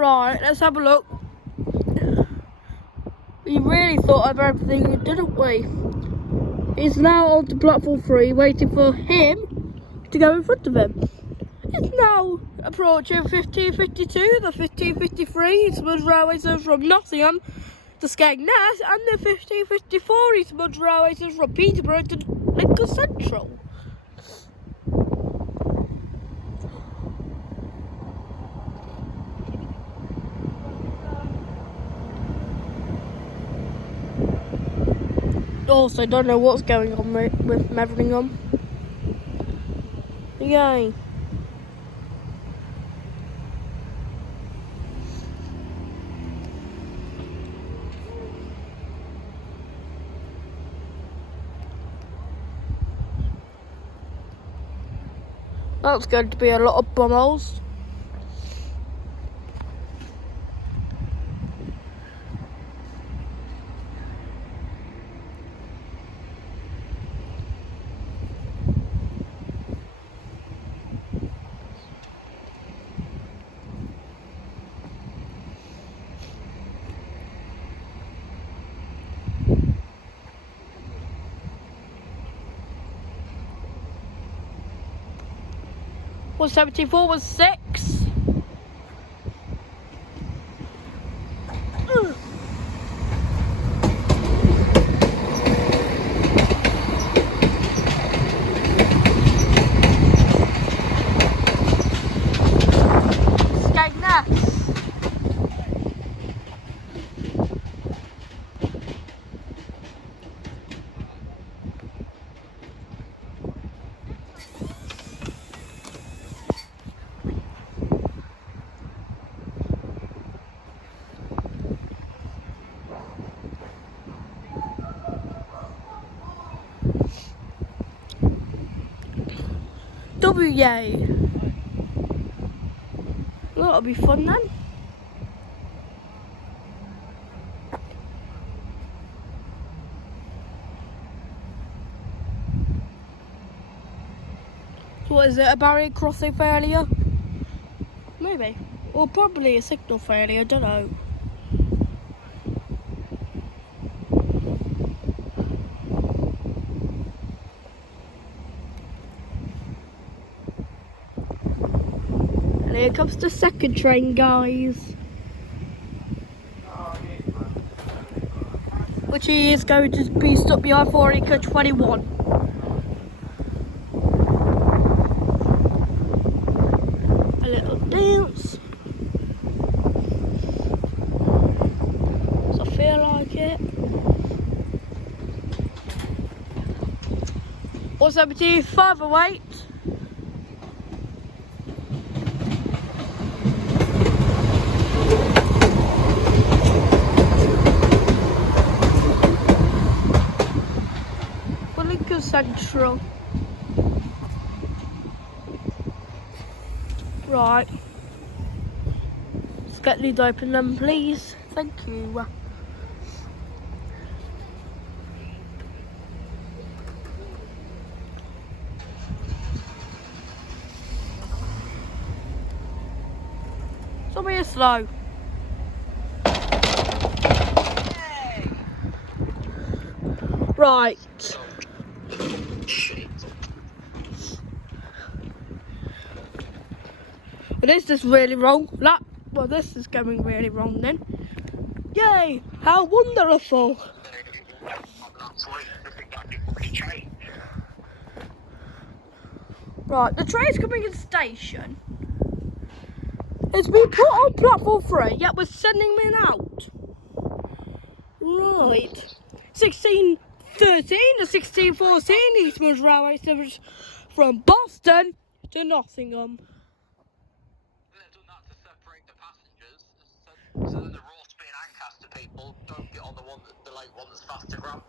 Right, let's have a look. We really thought of everything, didn't we? He's now on to platform 3, waiting for him to go in front of him. It's now approaching 1552, the 1553 Eastmond Railway service from Nottingham to Skegness, and the 1554 Eastmond Railway service from Peterborough to Lincoln Central. Also, don't know what's going on with Meveringham. Yay. That's going to be a lot of bumholes. Was 74 was 6. Yay. That'll be fun then. So what is it, a barrier crossing failure? Maybe. Or probably a signal failure, I don't know. And here comes the second train, guys. Which is going to be stuck behind 421. A little dance. Does I feel like it? Also, between further wait. Central. Right. Let's get these open then, please. Thank you. Somebody is slow. Right. Well, this is really wrong. Well, this is going really wrong then. Yay! How wonderful! Right, the train's coming in station. It's been put on platform 3, yet we're sending men out. Right. 1613 to 1614 Eastmond Railway service from Boston to Nottingham. So that the Roresby and Ancaster people don't get on the late one that's faster ground.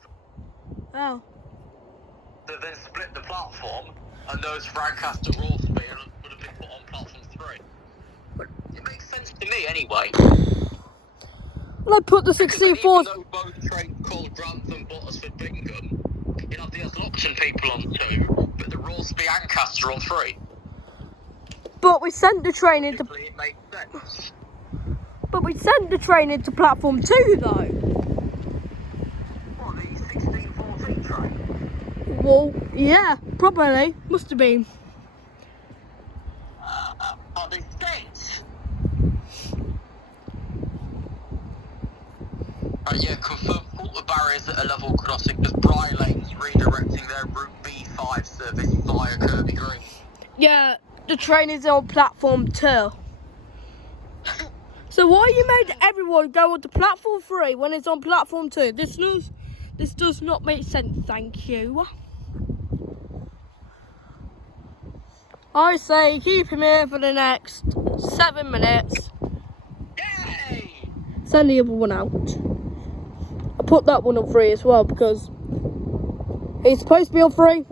Oh. So then split the platform, and those for Ancaster Roresby would have been put on platform 3. But it makes sense to me anyway. Well, I put the 16-4. Even though both trains called Grantham, Buttersford, Bingham, you'd have the Asloxton people on 2, but the Roresby Ancaster on 3. But we sent the train into. It makes sense. but we sent the train into platform 2 though. What, the 1614 train? Well, yeah, probably. Must have been. Are they sent? Yeah, confirm water barriers at a level crossing because Bry Lane's redirecting their Route B5 service via Kirby Green. Yeah, the train is on platform 2. So why you made everyone go on to platform 3 when it's on platform 2? This does not make sense, thank you. I say keep him here for the next 7 minutes. Yay! Send the other one out. I put that one on 3 as well because he's supposed to be on 3.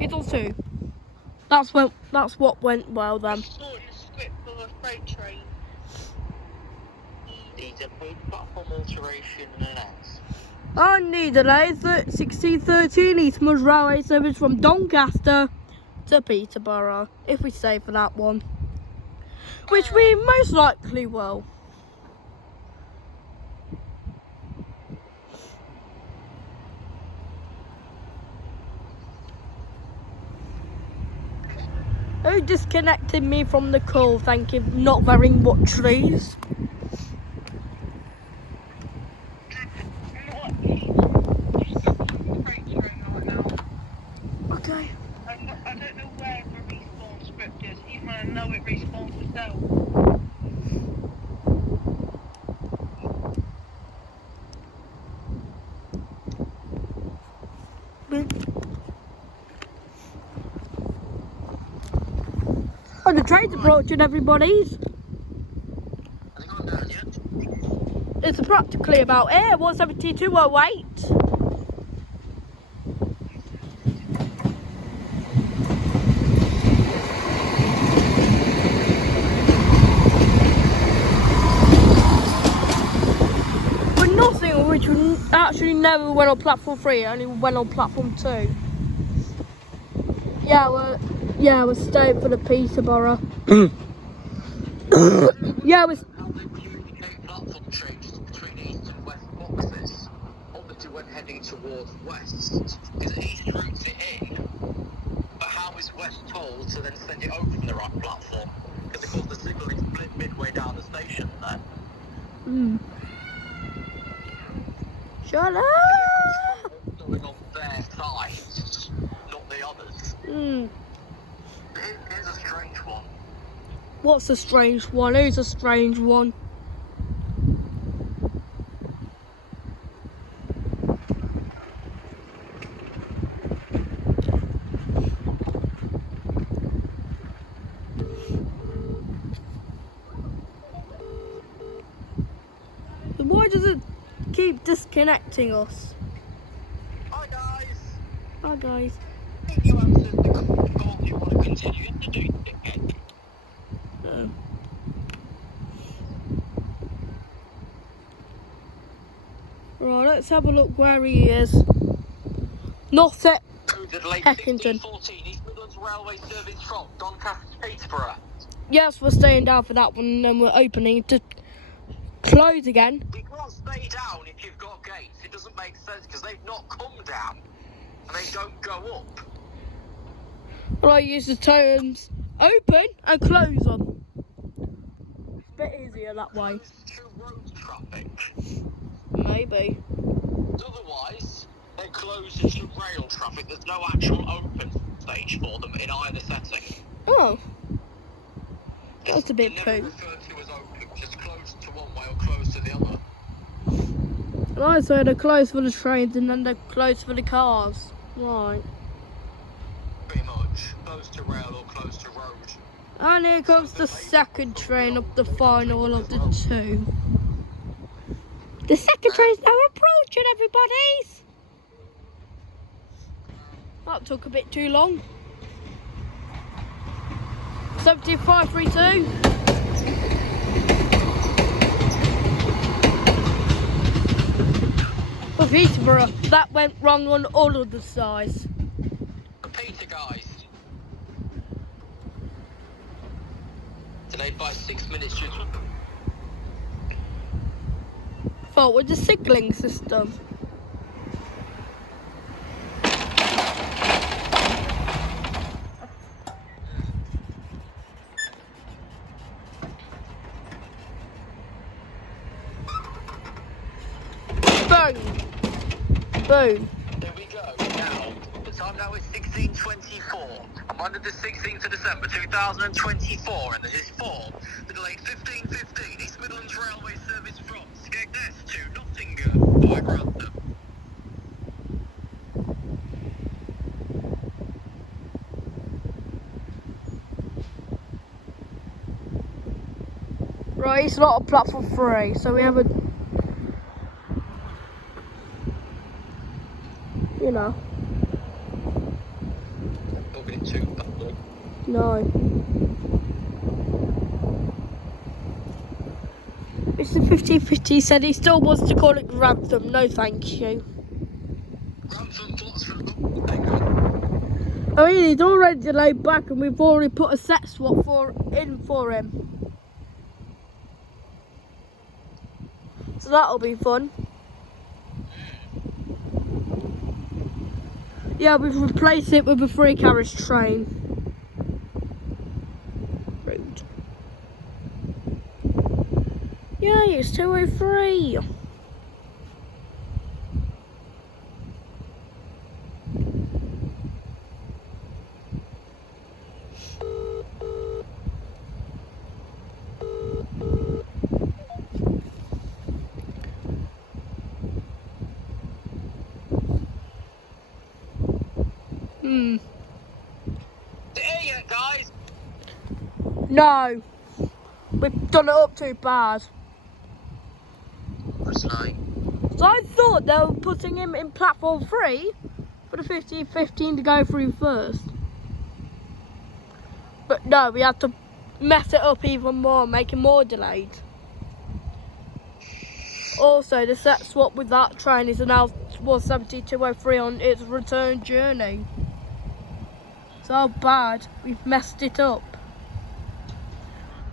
He's on 2. That's what went well then. Sorting the script for a freight train. Needs a platform alteration and an S. I need a 1613 Eastman's Railway service from Doncaster to Peterborough, if we stay for that one. Which we most likely will. Who disconnected me from the call? Thank you. Not very much, please. Okay. I don't know where the respawn script is, even though I know it respawns itself. Oh, the train's approaching, everybody's. Has it gone down yet? It's practically about here. 172.08. But nothing which actually never went on platform 3, only went on platform 2. Yeah, we're staying for the Peterborough. Yeah, we're... How they communicate platform changes between east and west boxes. Obviously when heading towards west, because east routes it in. But how is west told to then send it over from the right platform? Because of course the signal is split midway down the station there. Shut up! What's going on their side, not the others. Here's a strange one. What's a strange one? Who's a strange one? Why does it keep disconnecting us? Hi guys! Hi guys. If you answered the call you want to continue to do it again. Right, let's have a look where he is. Not at Coded late Heckington. 1614 East Midlands Railway service from Doncaster to Peterborough. Yes, we're staying down for that one and then we're opening to close again. You can't stay down if you've got gates. It doesn't make sense because they've not come down and they don't go up. Well, I use the terms open and close them. It's a bit easier that way. Closed to road traffic. Maybe. Otherwise, they're closed to rail traffic. There's no actual open stage for them in either setting. Oh. That's a bit They're never poo. referred to as open, just closed to one way or closed to the other. Right, so they're closed for the trains and then they're closed for the cars. Right. Pretty much. Closed to rail or closed to road. And here comes the second train up the final of the 2. The second train's now approaching, everybody. That took a bit too long. 7532. For Peterborough, that went wrong on all of the sides. Peter, guys. delayed by 6 minutes due to... Fault with the signalling system. Boom. Boom. There we go. Now, the time now is 16:24. I'm under the 16th of December 2024, and this is for the delayed 15:15 East Midlands Railway service from Skegness to Nottingham by Grantham. Right, it's not a platform 3, so we have a... You know. Moving it too badly. No. Mr. 5050 said he still wants to call it Grantham. No, thank you. Grantham plots for... I mean, he's already delayed back and we've already put a set swap in for him. So that'll be fun. Yeah, we've replaced it with a 3-carriage train. Rude. Yay, it's 2:03. There yet, guys? No. We've done it up too bad. Last night. So I thought they were putting him in platform 3 for the 15:15 to go through first. But no, we had to mess it up even more, make it more delayed. Also, the set swap with that train is now 172.03 on its return journey. So bad, we've messed it up.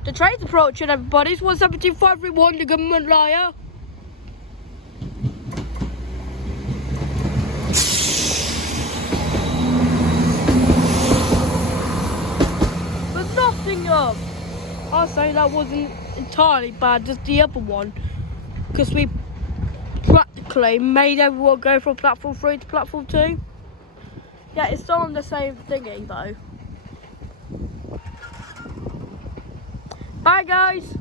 The train's approaching, everybody. It's 172.531, the government liar. There's nothing up. I'll say that wasn't entirely bad, just the other one. Because we practically made everyone go from platform 3 to platform 2. Yeah, it's still on the same thingy though. Bye guys.